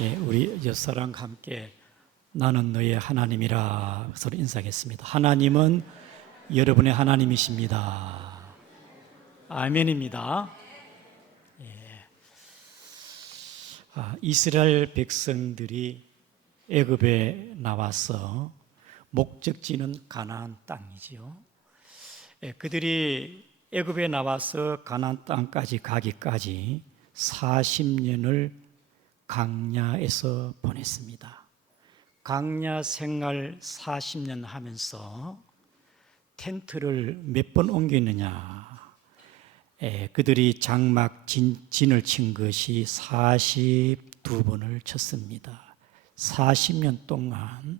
우리 옆사람과 함께 나는 너의 하나님이라 서로 인사하겠습니다. 하나님은 여러분의 하나님이십니다. 아멘입니다. 이스라엘 백성들이 애굽에 나와서 목적지는 가나안 땅이지요. 그들이 애굽에 나와서 가나안 땅까지 가기까지 40년을 광야에서 보냈습니다. 광야 생활 40년 하면서 텐트를 몇 번 옮겼느냐? 그들이 장막 진을 친 것이 42번을 쳤습니다. 40년 동안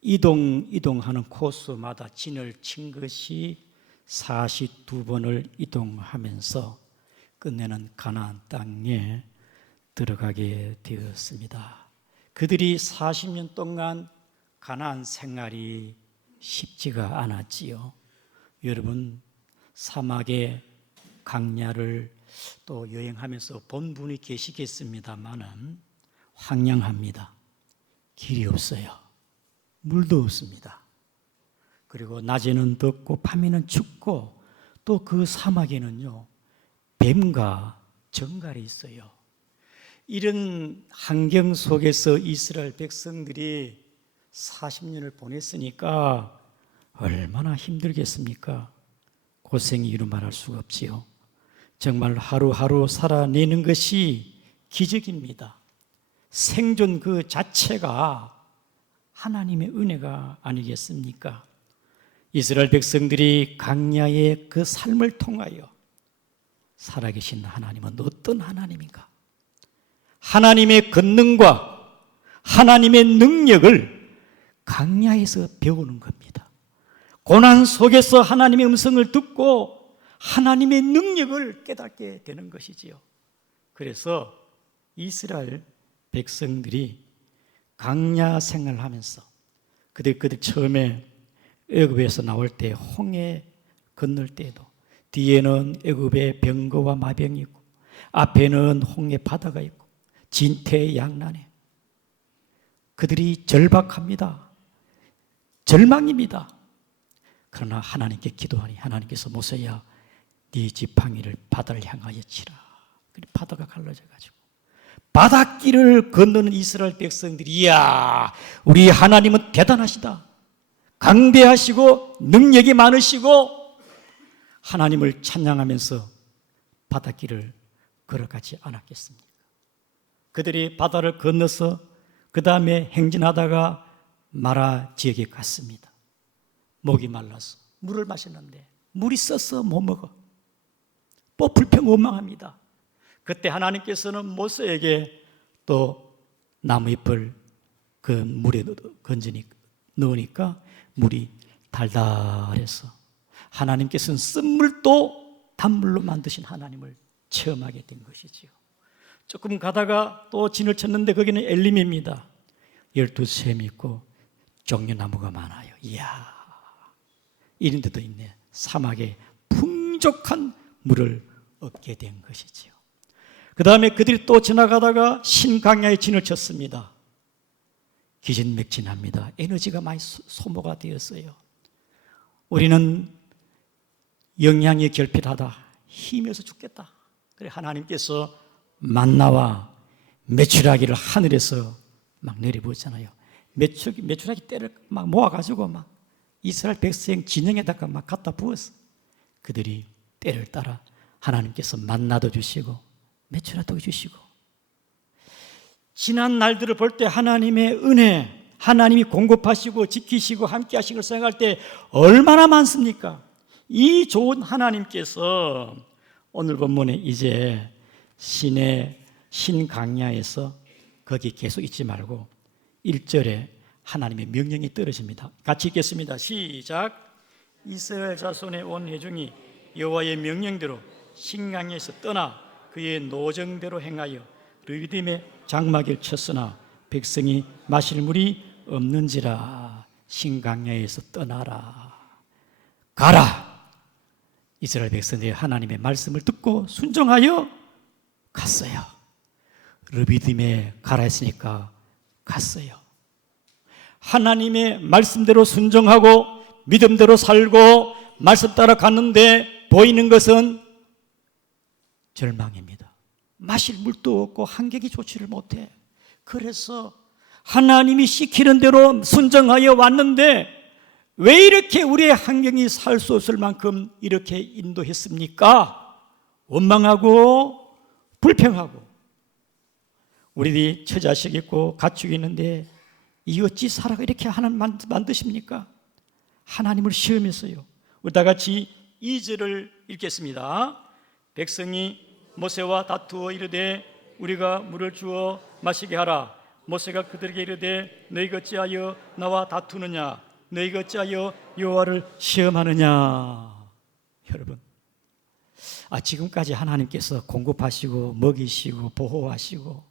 이동하는 코스마다 진을 친 것이 42번을 이동하면서 끝내는 가나안 땅에 들어가게 되었습니다. 그들이 40년 동안 가나안 생활이 쉽지가 않았지요. 여러분, 사막의 광야를 또 여행하면서 본 분이 계시겠습니다마는 황량합니다. 길이 없어요. 물도 없습니다. 그리고 낮에는 덥고 밤에는 춥고 또 그 사막에는요, 뱀과 정갈이 있어요. 이런 환경 속에서 이스라엘 백성들이 40년을 보냈으니까 얼마나 힘들겠습니까? 고생이 이루 말할 수가 없지요. 정말 하루하루 살아내는 것이 기적입니다. 생존 그 자체가 하나님의 은혜가 아니겠습니까? 이스라엘 백성들이 광야의 그 삶을 통하여 살아계신 하나님은 어떤 하나님인가? 하나님의 권능과 하나님의 능력을 광야에서 배우는 겁니다. 고난 속에서 하나님의 음성을 듣고 하나님의 능력을 깨닫게 되는 것이지요. 그래서 이스라엘 백성들이 광야 생활을 하면서 그들 처음에 애굽에서 나올 때 홍해 건널 때에도 뒤에는 애굽의 병거와 마병이 있고 앞에는 홍해 바다가 있고 진퇴양난에 그들이 절박합니다. 절망입니다. 그러나 하나님께 기도하니 하나님께서 모세야 네 지팡이를 바다를 향하여 치라. 바다가 갈라져가지고 바닷길을 건너는 이스라엘 백성들이 이야 우리 하나님은 대단하시다. 강대하시고 능력이 많으시고 하나님을 찬양하면서 바닷길을 걸어가지 않았겠습니까? 그들이 바다를 건너서 그 다음에 행진하다가 마라 지역에 갔습니다. 목이 말라서 물을 마셨는데 물이 써서 못 먹어. 또 불평원망합니다. 그때 하나님께서는 모세에게 또 나무잎을 그 물에 넣으니까 물이 달달해서 하나님께서는 쓴물도 단물로 만드신 하나님을 체험하게 된 것이지요. 조금 가다가 또 진을 쳤는데 거기는 엘림입니다. 12샘이 있고 종려나무가 많아요. 이야, 이런 데도 있네. 사막에 풍족한 물을 얻게 된 것이지요. 그 다음에 그들이 또 지나가다가 신광야에 진을 쳤습니다. 기진맥진합니다. 에너지가 많이 소모가 되었어요. 우리는 영양이 결핍하다. 힘이 없어 죽겠다. 그래 하나님께서 만나와 메추라기를 하늘에서 막 내려보잖아요. 메추라기 떼를 막 모아가지고 막 이스라엘 백성 진영에다가 막 갖다 부었어. 그들이 떼를 따라 하나님께서 만나도 주시고 메추라도 주시고 지난 날들을 볼 때 하나님의 은혜, 하나님이 공급하시고 지키시고 함께 하신 걸 생각할 때 얼마나 많습니까? 이 좋은 하나님께서 오늘 본문에 이제 신광야에서 거기 계속 있지 말고 1절에 하나님의 명령이 떨어집니다. 같이 읽겠습니다. 시작. 이스라엘 자손의 온 회중이 여호와의 명령대로 신광야에서 떠나 그의 노정대로 행하여 르비딤의 장막을 쳤으나 백성이 마실 물이 없는지라. 신광야에서 떠나라. 가라. 이스라엘 백성들이 하나님의 말씀을 듣고 순종하여 갔어요. 르비딤에 가라 했으니까 갔어요. 하나님의 말씀대로 순종하고 믿음대로 살고 말씀 따라 갔는데 보이는 것은 절망입니다. 마실 물도 없고 환경이 좋지를 못해. 그래서 하나님이 시키는 대로 순종하여 왔는데 왜 이렇게 우리의 환경이 살 수 없을 만큼 이렇게 인도했습니까? 원망하고 불평하고 우리들이 처자식 있고 가축이 있는데 이 어찌 살아가 이렇게 하나님 만드십니까? 하나님을 시험했어요. 우리 다 같이 2절을 읽겠습니다. 백성이 모세와 다투어 이르되 우리가 물을 주어 마시게 하라. 모세가 그들에게 이르되 너희가 어찌하여 나와 다투느냐? 너희가 어찌하여 여호와를 시험하느냐? 여러분, 지금까지 하나님께서 공급하시고 먹이시고 보호하시고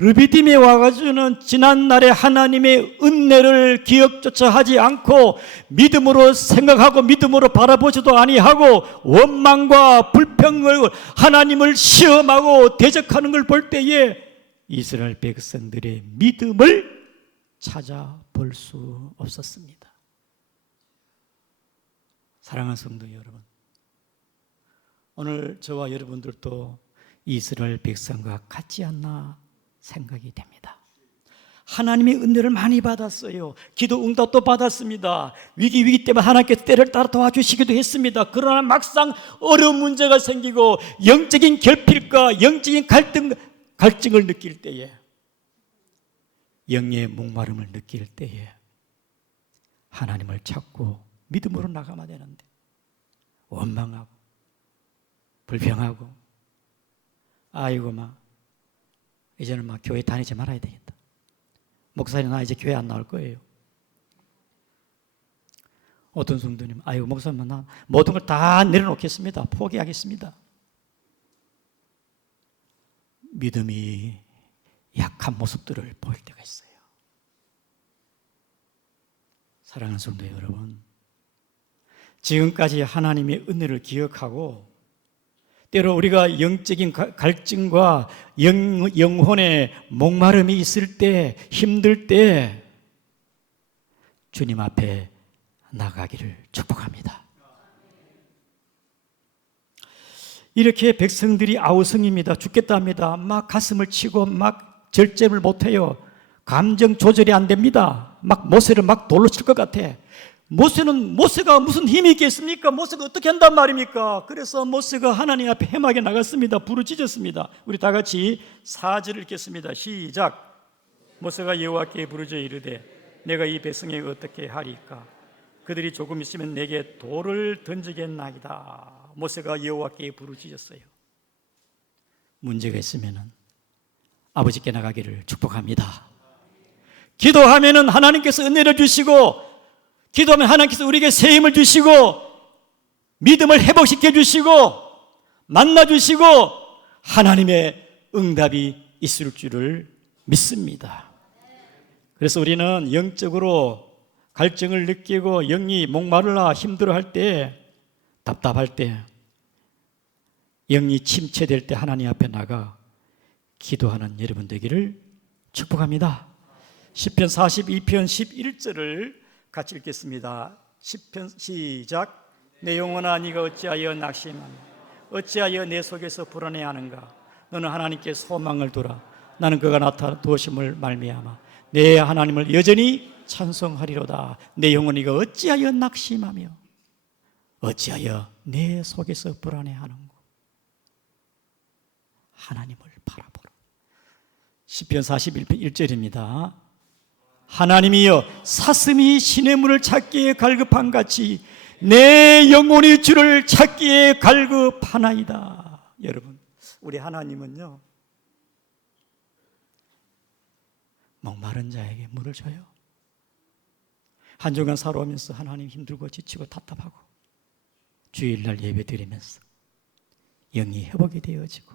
르비딤에 와가지고는 지난날의 하나님의 은혜를 기억조차 하지 않고 믿음으로 생각하고 믿음으로 바라보지도 아니하고 원망과 불평을 하나님을 시험하고 대적하는 걸 볼 때에 이스라엘 백성들의 믿음을 찾아볼 수 없었습니다. 사랑하는 성도 여러분, 오늘 저와 여러분들도 이스라엘 백성과 같지 않나 생각이 됩니다. 하나님의 은혜를 많이 받았어요. 기도 응답도 받았습니다. 위기 때문에 하나님께서 때를 따라 도와주시기도 했습니다. 그러나 막상 어려운 문제가 생기고 영적인 결핍과 영적인 갈증을 느낄 때에, 영의 목마름을 느낄 때에 하나님을 찾고 믿음으로 나가면 되는데 원망하고 불평하고 아이고 이제는 교회 다니지 말아야 되겠다. 목사님 나 이제 교회 안 나올 거예요. 어떤 성도님 아이고 목사님 나 모든 걸 다 내려놓겠습니다. 포기하겠습니다. 믿음이 약한 모습들을 보일 때가 있어요. 사랑하는 성도 여러분, 지금까지 하나님의 은혜를 기억하고 때로 우리가 영적인 갈증과 영혼의 목마름이 있을 때, 힘들 때 주님 앞에 나가기를 축복합니다. 이렇게 백성들이 아우성입니다. 죽겠다 합니다. 막 가슴을 치고 막 절제를 못해요. 감정 조절이 안 됩니다. 막 모세를 막 돌로 칠 것 같아. 모세가 무슨 힘이 있겠습니까? 모세가 어떻게 한단 말입니까? 그래서 모세가 하나님 앞에 헤매게 나갔습니다. 부르짖었습니다. 우리 다 같이 4절을 읽겠습니다. 시작. 모세가 여호와께 부르짖어 이르되 내가 이 백성에게 어떻게 하리까? 그들이 조금 있으면 내게 돌을 던지겠나이다. 모세가 여호와께 부르짖었어요. 문제가 있으면 아버지께 나가기를 축복합니다. 기도하면 하나님께서 은혜를 주시고 기도하면 하나님께서 우리에게 새 힘을 주시고 믿음을 회복시켜 주시고 만나 주시고 하나님의 응답이 있을 줄을 믿습니다. 그래서 우리는 영적으로 갈증을 느끼고 영이 목마르나 힘들어할 때, 답답할 때, 영이 침체될 때 하나님 앞에 나가 기도하는 여러분 되기를 축복합니다. 시편 42편 11절을 같이 읽겠습니다. 시편 시작. 내 영혼아 네가 어찌하여 낙심하며 어찌하여 내 속에서 불안해하는가? 너는 하나님께 소망을 두라. 나는 그가 나타나 도심을 말미암아 내 하나님을 여전히 찬송하리로다. 내 영혼이가 어찌하여 낙심하며 어찌하여 내 속에서 불안해하는고? 하나님을 바라보라. 시편 41편 1절입니다. 하나님이여 사슴이 시냇물을 찾기에 갈급한 같이 내 영혼이 주를 찾기에 갈급하나이다. 여러분, 우리 하나님은요 목마른 자에게 물을 줘요. 한 주간 살아오면서 하나님 힘들고 지치고 답답하고 주일날 예배 드리면서 영이 회복이 되어지고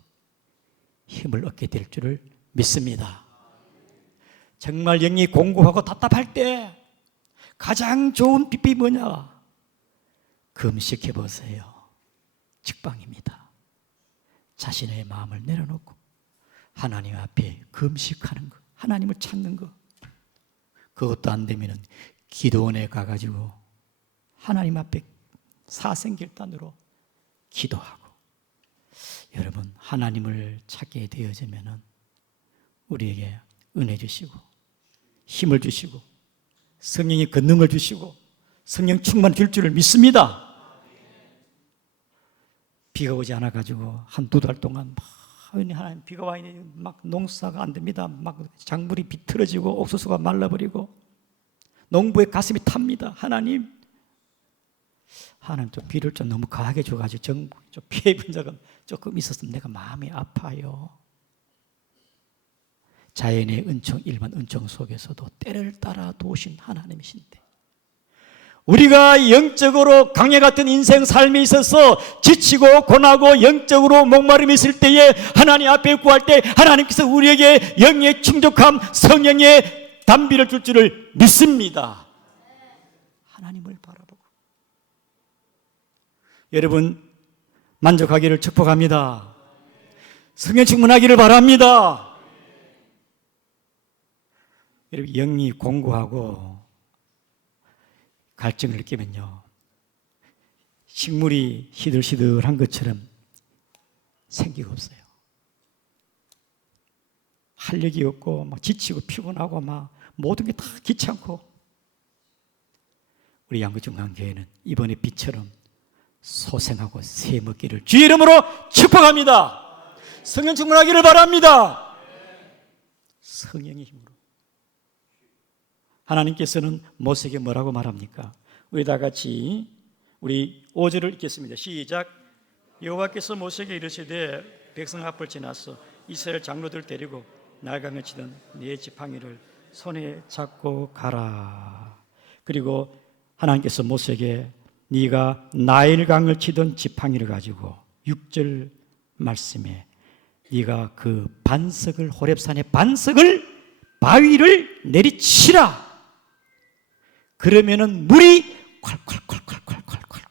힘을 얻게 될 줄을 믿습니다. 정말 영이 공고하고 답답할 때 가장 좋은 빛이 뭐냐? 금식해 보세요. 직방입니다. 자신의 마음을 내려놓고 하나님 앞에 금식하는 것, 하나님을 찾는 것. 그것도 안 되면은 기도원에 가가지고 하나님 앞에 사생결단으로 기도하고. 여러분, 하나님을 찾게 되어지면은 우리에게 은혜 주시고 힘을 주시고 성령의 권능을 주시고 성령 충만 줄 줄을 믿습니다. 비가 오지 않아 가지고 한두 달 동안 막 하나님 비가 와 있는데 막 농사가 안 됩니다. 막 작물이 비틀어지고 옥수수가 말라버리고 농부의 가슴이 탑니다. 하나님 좀 비를 좀 너무 과하게 줘가지고 좀 피해 본 적은 조금 있었으면 내가 마음이 아파요. 자연의 은총, 일반 은총 속에서도 때를 따라 도우신 하나님이신데 우리가 영적으로 강해 같은 인생 삶에 있어서 지치고 고나고 영적으로 목마름이 있을 때에 하나님 앞에 구할 때 하나님께서 우리에게 영의 충족함, 성령의 담비를 줄 줄을 믿습니다. 하나님을 바라보고 여러분 만족하기를 축복합니다. 성령 충만하기를 바랍니다. 여러분 영이 공고하고 갈증을 느끼면요 식물이 시들시들한 것처럼 생기가 없어요. 활력이 없고 막 지치고 피곤하고 막 모든 게 다 귀찮고. 우리 양구중앙교회는 이번에 비처럼 소생하고 새 먹기를 주의 이름으로 축복합니다. 성령 충만하기를 바랍니다. 성령의 힘으로. 하나님께서는 모세에게 뭐라고 말합니까? 우리 다 같이 우리 5절을 읽겠습니다. 시작. 여호와께서 모세에게 이르시되 백성 앞을 지나서 이스라엘 장로들 데리고 나일강을 치던 네 지팡이를 손에 잡고 가라. 그리고 하나님께서 모세에게 네가 나일강을 치던 지팡이를 가지고 6절 말씀에 네가 그 반석을 호렙산의 반석을 바위를 내리치라. 그러면은 물이 콸콸콸콸콸콸콸.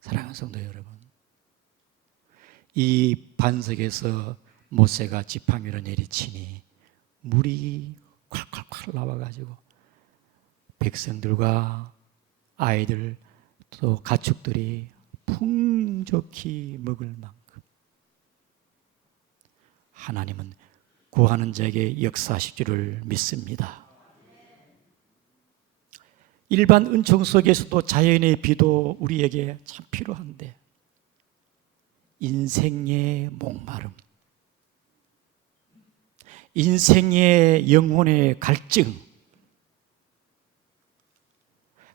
사랑하는 성도 여러분, 이 반석에서 모세가 지팡이를 내리치니 물이 콸콸콸 나와가지고 백성들과 아이들 또 가축들이 풍족히 먹을 만큼 하나님은 구하는 자에게 역사하실 줄을 믿습니다. 일반 은총 속에서도 자연의 비도 우리에게 참 필요한데 인생의 목마름, 인생의 영혼의 갈증,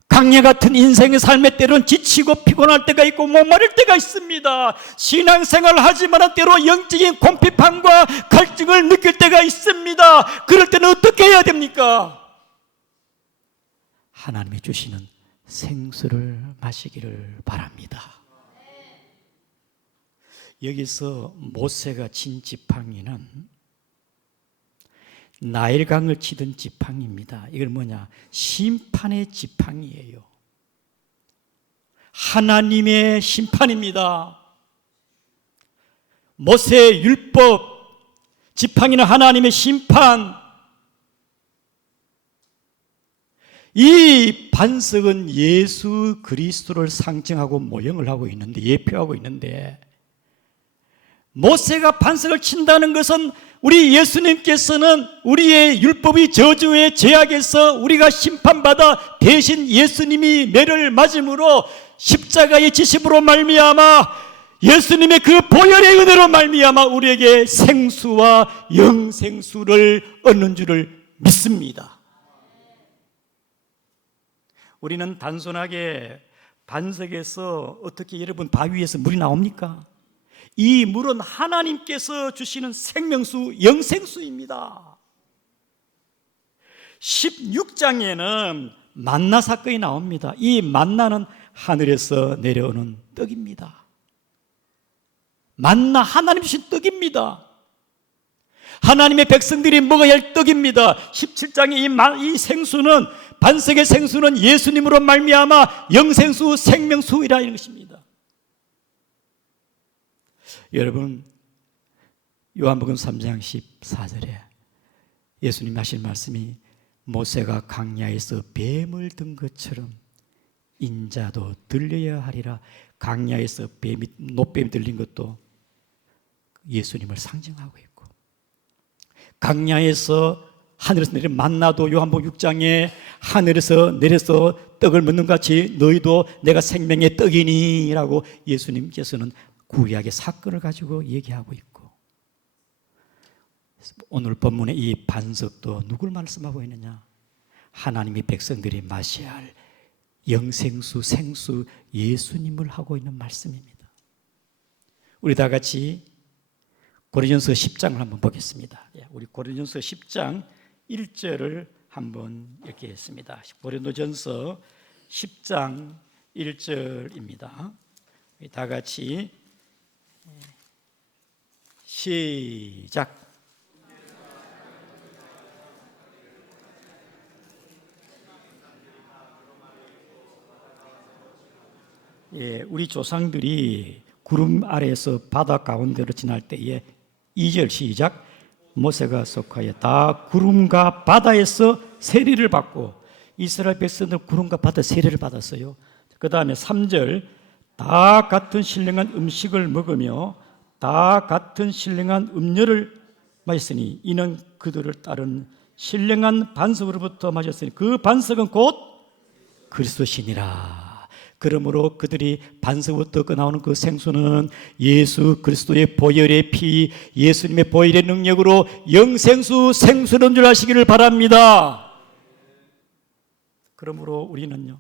강야 같은 인생의 삶의 때로는 지치고 피곤할 때가 있고 목마를 때가 있습니다. 신앙생활을 하지만 때로 영적인 궁핍함과 갈증을 느낄 때가 있습니다. 그럴 때는 어떻게 해야 됩니까? 하나님이 주시는 생수를 마시기를 바랍니다. 여기서 모세가 친 지팡이는 나일강을 치던 지팡이입니다. 이건 뭐냐? 심판의 지팡이예요. 하나님의 심판입니다. 모세의 율법, 지팡이는 하나님의 심판. 이 반석은 예수 그리스도를 상징하고 모형을 하고 있는데, 예표하고 있는데, 모세가 반석을 친다는 것은 우리 예수님께서는 우리의 율법의 저주의 죄악에서 우리가 심판받아 대신 예수님이 매를 맞음으로 십자가의 지심으로 말미암아 예수님의 그 보혈의 은혜로 말미암아 우리에게 생수와 영생수를 얻는 줄을 믿습니다. 우리는 단순하게 반석에서 어떻게 여러분 바위에서 물이 나옵니까? 이 물은 하나님께서 주시는 생명수, 영생수입니다. 16장에는 만나 사건이 나옵니다. 이 만나는 하늘에서 내려오는 떡입니다. 만나 하나님 주신 떡입니다. 하나님의 백성들이 먹어야 할 떡입니다. 17장의 이 생수는, 반석의 생수는 예수님으로 말미암아 영생수, 생명수이라는 것입니다. 여러분, 요한복음 3장 14절에 예수님 하신 말씀이 모세가 광야에서 뱀을 든 것처럼 인자도 들려야 하리라. 광야에서 노뱀이 들린 것도 예수님을 상징하고 있고, 광야에서 하늘에서 내린 만나도 요한복음 6장에 하늘에서 내려서 떡을 먹는 같이 너희도 내가 생명의 떡이니 라고 예수님께서는 구약의 사건을 가지고 얘기하고 있고, 오늘 본문의 이 반석도 누굴 말씀하고 있느냐? 하나님의 백성들이 마셔야 할 영생수, 생수 예수님을 하고 있는 말씀입니다. 우리 다 같이 고린도전서 10장을 한번 보겠습니다. 우리 고린도전서 10장 1절을 한번 읽겠습니다. 고린도전서 10장 1절입니다. 다 같이 시작. 우리 조상들이 구름 아래에서 바다 가운데로 지날 때에 2절 시작. 모세가 속하여 다 구름과 바다에서 세례를 받고, 이스라엘 백성들 구름과 바다 세례를 받았어요. 그 다음에 3절 다 같은 신령한 음식을 먹으며 다 같은 신령한 음료를 마셨으니 이는 그들을 따른 신령한 반석으로부터 마셨으니 그 반석은 곧 그리스도시니라. 그러므로 그들이 반석부터 나오는 그 생수는 예수 그리스도의 보혈의 피, 예수님의 보혈의 능력으로 영생수, 생수는 줄 아시기를 바랍니다. 그러므로 우리는요,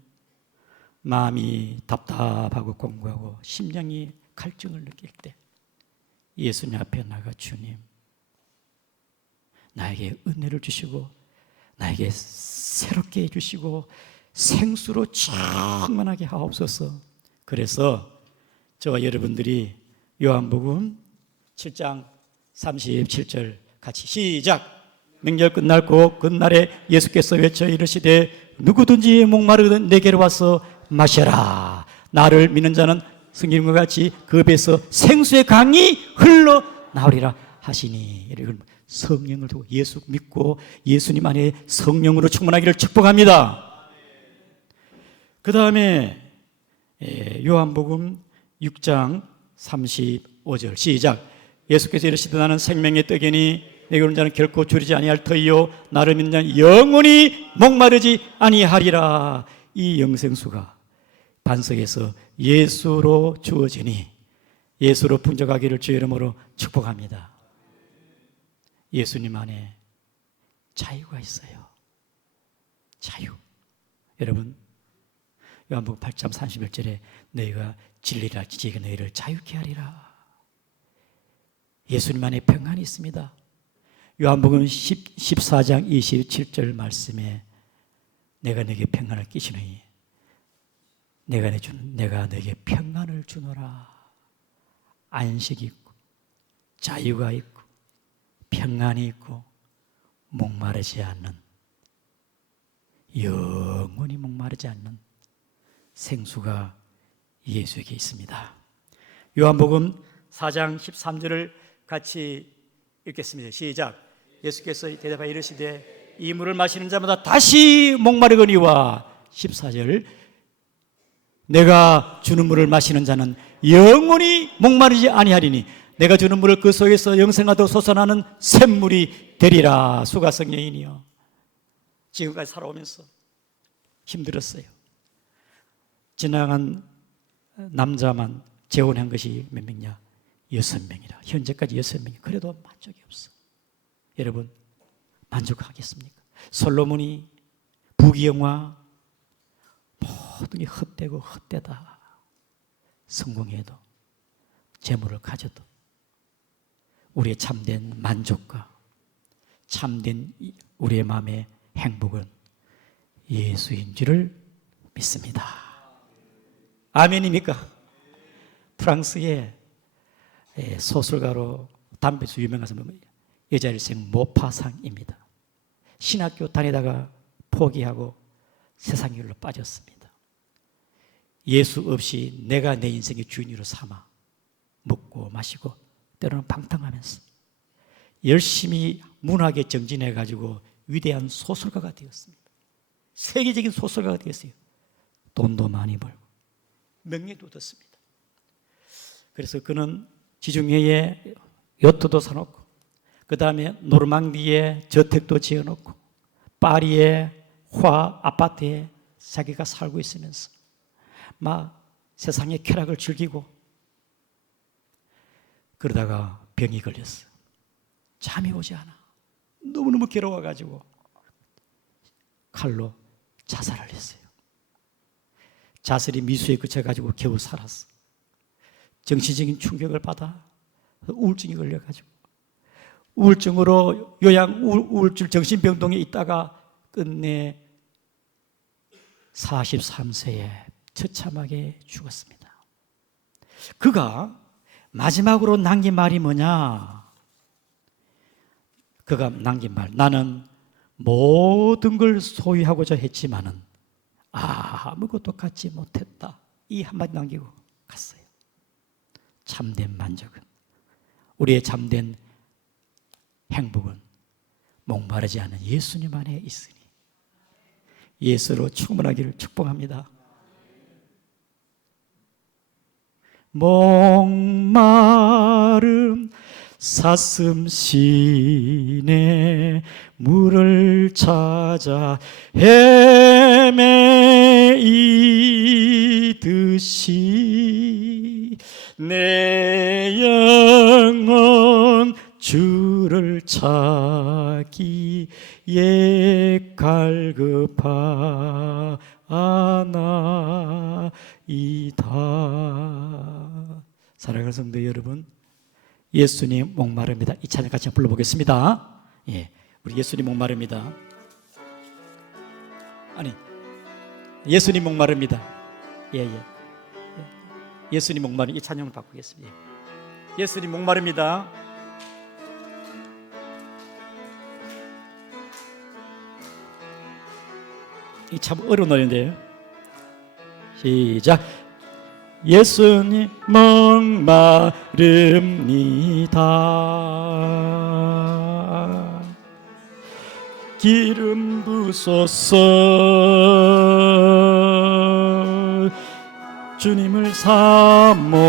마음이 답답하고 공고하고 심령이 갈증을 느낄 때 예수님 앞에 나가 주님, 나에게 은혜를 주시고 나에게 새롭게 해주시고 생수로 충만하게 하옵소서. 그래서 저와 여러분들이 요한복음 7장 37절 같이 시작. 명절 끝날고 그날에 예수께서 외쳐 이르시되 누구든지 목마르거든 내게로 와서 마셔라. 나를 믿는 자는 성경과 같이 그 배에서 생수의 강이 흘러나오리라 하시니. 성령을 두고 예수 믿고 예수님 안에 성령으로 충만하기를 축복합니다. 그 다음에 요한복음 6장 35절 시작. 예수께서 이르시되 나는 생명의 떡이니 내게 오는 자는 결코 줄이지 아니할 터이요 나를 믿는 자는 영원히 목마르지 아니하리라. 이 영생수가 반석에서 예수로 주어지니 예수로 풍족하기를 주의 이름으로 축복합니다. 예수님 안에 자유가 있어요. 자유. 여러분, 요한복음 8장 31절에 너희가 진리를 지지가 너희를 자유케 하리라. 예수님 안에 평안이 있습니다. 요한복음 14장 27절 말씀에 내가 너에게 평안을 끼치노니 내가 너에게 평안을 주노라. 안식이 있고 자유가 있고 평안이 있고 목마르지 않는, 영원히 목마르지 않는 생수가 예수에게 있습니다. 요한복음 4장 13절을 같이 읽겠습니다. 시작. 예수께서 대답하여 이르시되 이 물을 마시는 자마다 다시 목마르거니와 14절 내가 주는 물을 마시는 자는 영원히 목마르지 아니하리니 내가 주는 물을 그 속에서 영생하도록 솟아나는 샘물이 되리라. 수가성 여인이요, 지금까지 살아오면서 힘들었어요. 지나간 남자만 재혼한 것이 몇 명이냐? 6명이라. 현재까지 6명이. 그래도 만족이 없어. 여러분, 만족하겠습니까? 솔로몬이 부귀영화 모든 게 헛되고 헛되다. 성공해도 재물을 가져도 우리의 참된 만족과 참된 우리의 마음의 행복은 예수인 줄을 믿습니다. 아멘입니까? 프랑스의 소설가로 담배수 유명한 여자 일생 모파상입니다. 신학교 다니다가 포기하고 세상 일로 빠졌습니다. 예수 없이 내가 내 인생의 주인으로 삼아 먹고 마시고 때로는 방탕하면서 열심히 문학에 정진해 가지고 위대한 소설가가 되었습니다. 세계적인 소설가가 되었어요. 돈도 많이 벌고 명예도 얻었습니다. 그래서 그는 지중해에 요트도 사놓고, 그 다음에 노르망디에 저택도 지어놓고, 파리의 화 아파트에 자기가 살고 있으면서 막 세상의 쾌락을 즐기고, 그러다가 병이 걸렸어요. 잠이 오지 않아. 너무너무 괴로워가지고 칼로 자살을 했어요. 자살이 미수에 그쳐가지고 겨우 살았어. 정신적인 충격을 받아 우울증이 걸려가지고 우울증으로 우울증 정신병동에 있다가 끝내 43세에 처참하게 죽었습니다. 그가 마지막으로 남긴 말이 뭐냐? 그가 남긴 말, 나는 모든 걸 소유하고자 했지만은 아무것도 갖지 못했다. 이 한마디 남기고 갔어요. 참된 만족은, 우리의 참된 행복은 목마르지 않은 예수님 안에 있으니 예수로 충만하기를 축복합니다. 목마름 사슴 시내 물을 찾아 헤매이듯이 내 영혼 주를 찾기에 갈급하나이다. 사랑하는 성도 여러분, 예수님 목마릅니다. 이 찬양 같이 불러보겠습니다. 예, 우리 예수님 목마릅니다. 아니, 예수님 목마릅니다. 예. 예수님 목마릅니다. 이 찬양을 바꾸겠습니다. 예수님 목마릅니다. 이 참 어려운 노래인데요. 시작. 예수님 목마릅니다. 기름 부소서. 주님을 사모합니다.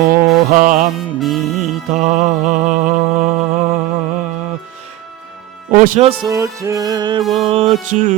오셔서 채워주소서.